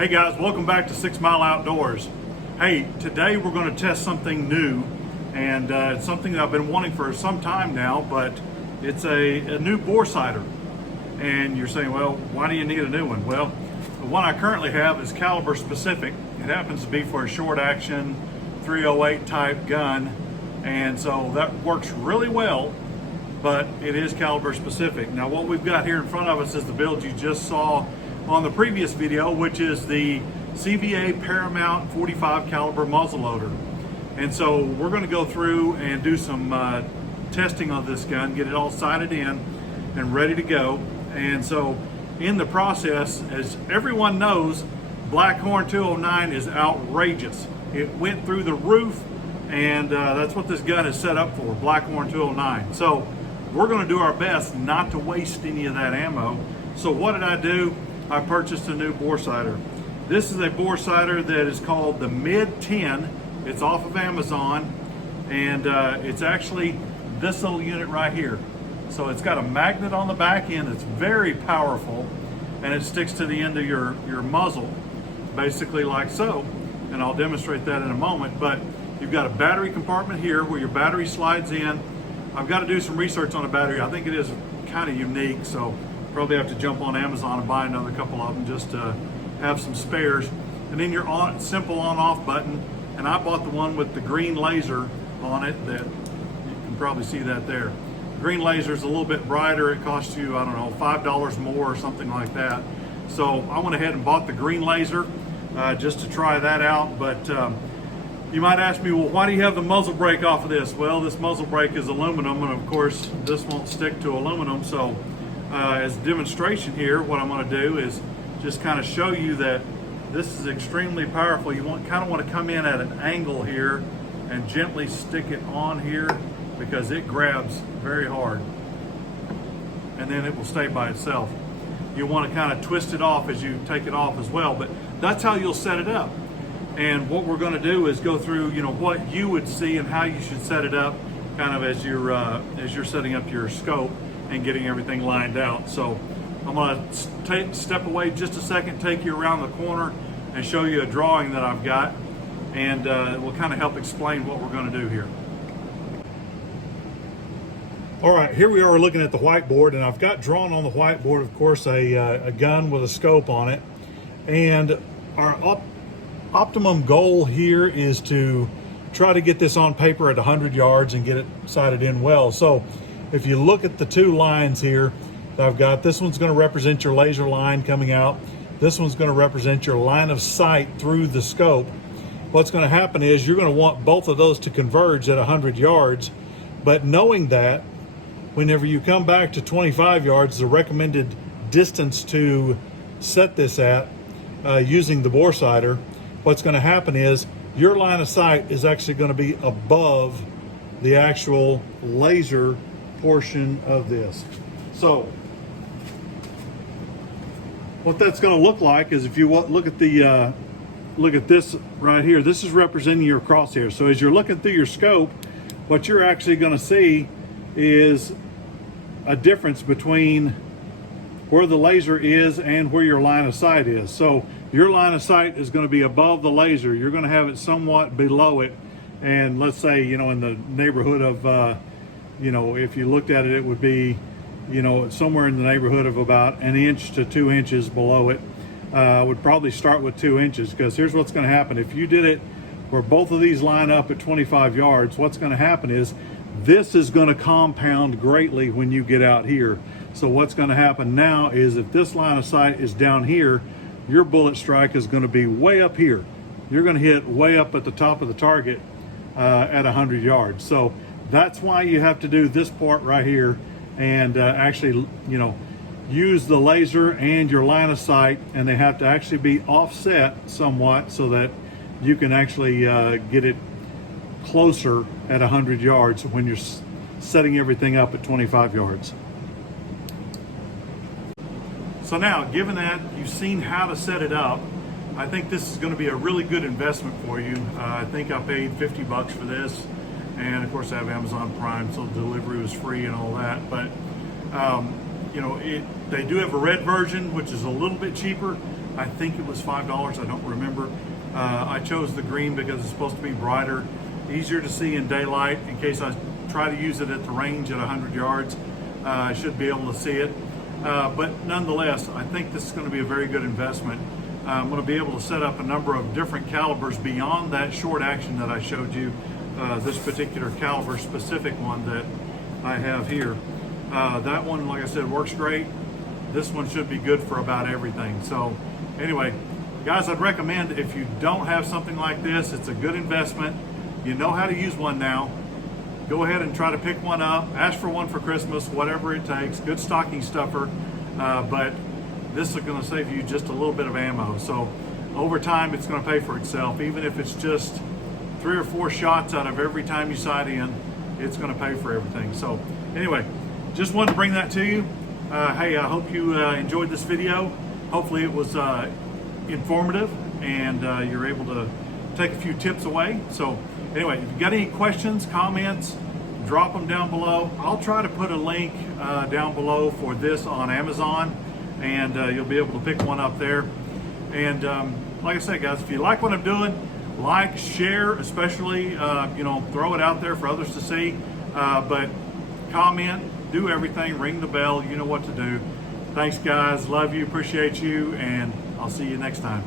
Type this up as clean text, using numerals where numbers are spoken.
Hey guys, welcome back to 6 Mile Outdoors. Hey, today we're going to test something new, and it's something that I've been wanting for some time now, but it's a new bore sighter. And you're saying, well, why do you need a new one? Well, the one I currently have is caliber specific. It happens to be for a short action 308 type gun, and so that works really well, but it is caliber specific. Now what we've got here in front of us is the build you just saw on the previous video, which is the CVA Paramount 45 caliber muzzleloader. And so we're going to go through and do some testing of this gun, get it all sighted in and ready to go. And so in the process, as everyone knows, Blackhorn 209 is outrageous. It went through the roof, and that's what this gun is set up for, Blackhorn 209. So we're going to do our best not to waste any of that ammo. So what did I do? I purchased a new bore sighter. This is a bore sighter that is called the Midten. It's off of Amazon, and it's actually this little unit right here. So it's got a magnet on the back end. It's very powerful, and it sticks to the end of your muzzle, basically like so. And I'll demonstrate that in a moment. But you've got a battery compartment here where your battery slides in. I've got to do some research on the battery. I think it is kind of unique, so probably have to jump on Amazon and buy another couple of them just to have some spares. And then your simple on-off button. And I bought the one with the green laser on it. That you can probably see that there. Green laser is a little bit brighter. It costs you, I don't know, $5 more or something like that. So I went ahead and bought the green laser just to try that out. But you might ask me, well, why do you have the muzzle brake off of this? Well, this muzzle brake is aluminum, and of course this won't stick to aluminum. So as a demonstration here, what I'm going to do is just kind of show you that this is extremely powerful. You kind of want to come in at an angle here and gently stick it on here, because it grabs very hard, and then it will stay by itself. You want to kind of twist it off as you take it off as well, but that's how you'll set it up. And what we're going to do is go through, what you would see and how you should set it up, kind of as you're setting up your scope and getting everything lined out. So I'm going to step away just a second, take you around the corner, and show you a drawing that I've got, and it will kind of help explain what we're going to do here. All right, here we are looking at the whiteboard, and I've got drawn on the whiteboard, of course, a gun with a scope on it. And our optimum goal here is to try to get this on paper at 100 yards and get it sighted in well. So if you look at the two lines here that I've got, this one's going to represent your laser line coming out. This one's going to represent your line of sight through the scope. What's going to happen is you're going to want both of those to converge at 100 yards, but knowing that, whenever you come back to 25 yards, the recommended distance to set this at using the bore sighter, what's going to happen is your line of sight is actually going to be above the actual laser portion of this. So what that's going to look like is, if you look at this right here, this is representing your crosshair. So as you're looking through your scope, what you're actually going to see is a difference between where the laser is and where your line of sight is. So your line of sight is going to be above the laser. You're going to have it somewhat below it, and let's say, in the neighborhood of if you looked at it, it would be somewhere in the neighborhood of about 1 inch to 2 inches below it. Would probably start with 2 inches, because here's what's going to happen. If you did it where both of these line up at 25 yards, what's going to happen is this is going to compound greatly when you get out here. So what's going to happen now is, if this line of sight is down here, your bullet strike is going to be way up here. You're going to hit way up at the top of the target at 100 yards. So that's why you have to do this part right here, and actually, use the laser and your line of sight, and they have to actually be offset somewhat so that you can actually get it closer at 100 yards when you're setting everything up at 25 yards. So now, given that you've seen how to set it up, I think this is going to be a really good investment for you. I think I paid $50 for this, and of course I have Amazon Prime, so delivery was free and all that. But they do have a red version, which is a little bit cheaper. I think it was $5. I don't remember. I chose the green because it's supposed to be brighter, easier to see in daylight. In case I try to use it at the range at 100 yards, I should be able to see it. But nonetheless, I think this is going to be a very good investment. I'm going to be able to set up a number of different calibers beyond that short action that I showed you. This particular caliber specific one that I have here. That one, like I said, works great. This one should be good for about everything. So anyway, guys, I'd recommend, if you don't have something like this, it's a good investment. You know how to use one now. Go ahead and try to pick one up. Ask for one for Christmas, whatever it takes. Good stocking stuffer. But this is going to save you just a little bit of ammo. So over time, it's going to pay for itself. Even if it's just 3 or 4 shots out of every time you sight in, it's going to pay for everything. So anyway, just wanted to bring that to you. Hey, I hope you enjoyed this video. Hopefully it was informative and you're able to take a few tips away. So anyway, if you got any questions, comments, drop them down below. I'll try to put a link down below for this on Amazon, and you'll be able to pick one up there. And like I said, guys, if you like what I'm doing, like, share, especially, throw it out there for others to see. But comment, do everything, ring the bell, you know what to do. Thanks, guys. Love you, appreciate you, and I'll see you next time.